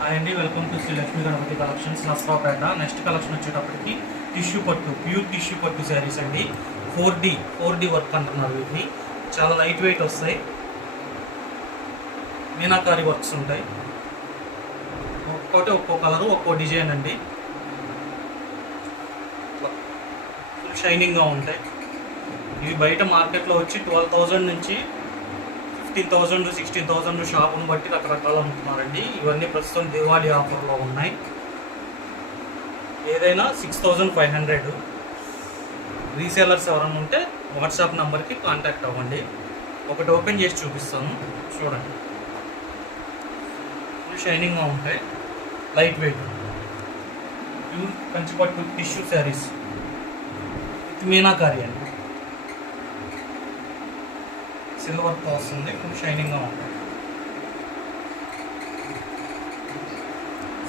Hi అండి, welcome to Shri Lakshmi Ganapati collections Nasrapeta. Next collection వచ్చేటప్పటికి tissue పట్టు, ప్యూర్ టిష్యూ పట్టు శారీస్ అండి. 4D వర్క్ అంటున్నారు వీటిని. చాలా లైట్ వెయిట్ వస్తాయి, మీనాకారి వర్క్స్ ఉంటాయి. ఒక్కో కలరు ఒక్కో డిజైన్ అండి. ఫుల్ షైనింగ్గా ఉంటాయి. ఇవి బయట మార్కెట్లో వచ్చి 12,000 నుంచి 15,000 16,000 షాపును బట్టి రకరకాలు అమ్ముతున్నారండి. ఇవన్నీ ప్రస్తుతం దివాళీ ఆఫర్లో ఉన్నాయి. ఏదైనా 6,500. రీసేలర్స్ ఎవరైనా ఉంటే వాట్సాప్ నెంబర్కి కాంటాక్ట్ అవ్వండి. ఒకటి ఓపెన్ చేసి చూపిస్తాను, చూడండి. షైనింగ్గా ఉంటాయి, light weight, pure Kanchipattu tissue saris with meenakari అండి. సిల్వర్తో వస్తుంది, ఫుల్ షైనింగ్గా ఉంటుంది.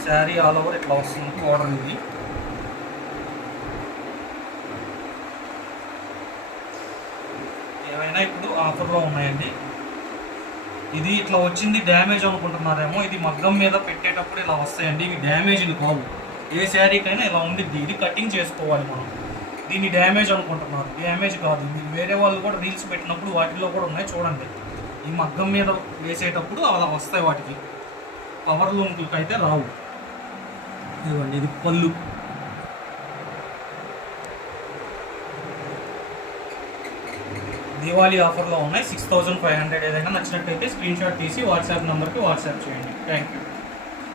శారీ ఆల్ ఓవర్ ఇట్లా వస్తుంది, బోర్డర్ ఇది. ఏమైనా ఇప్పుడు ఆఫర్లో ఉన్నాయండి. ఇది ఇట్లా వచ్చింది డ్యామేజ్ అనుకుంటున్నారేమో. ఇది మగ్గం మీద పెట్టేటప్పుడు ఇలా వస్తాయండి. ఇవి డ్యామేజ్లు కావు, ఏ శారీకైనా ఇలా ఉండిద్ది. ఇది కటింగ్ చేసుకోవాలి మనం. దీన్ని డ్యామేజ్ అనుకుంటున్నారు, డ్యామేజ్ కాదు. ఇది వేరే వాళ్ళు కూడా రీల్స్ పెట్టినప్పుడు వాటిలో కూడా ఉన్నాయి, చూడండి. ఈ మగ్గం మీద వేసేటప్పుడు అలా వస్తాయి, వాటికి పవర్ లూమ్కి అయితే రావు. ఇదిగోండి, ఇది పళ్ళు. దివాళీ ఆఫర్లో ఉన్నాయి, 6,500. ఏదైనా నచ్చినట్టయితే స్క్రీన్ షాట్ తీసి వాట్సాప్ నెంబర్కి వాట్సాప్ చేయండి. Thank you.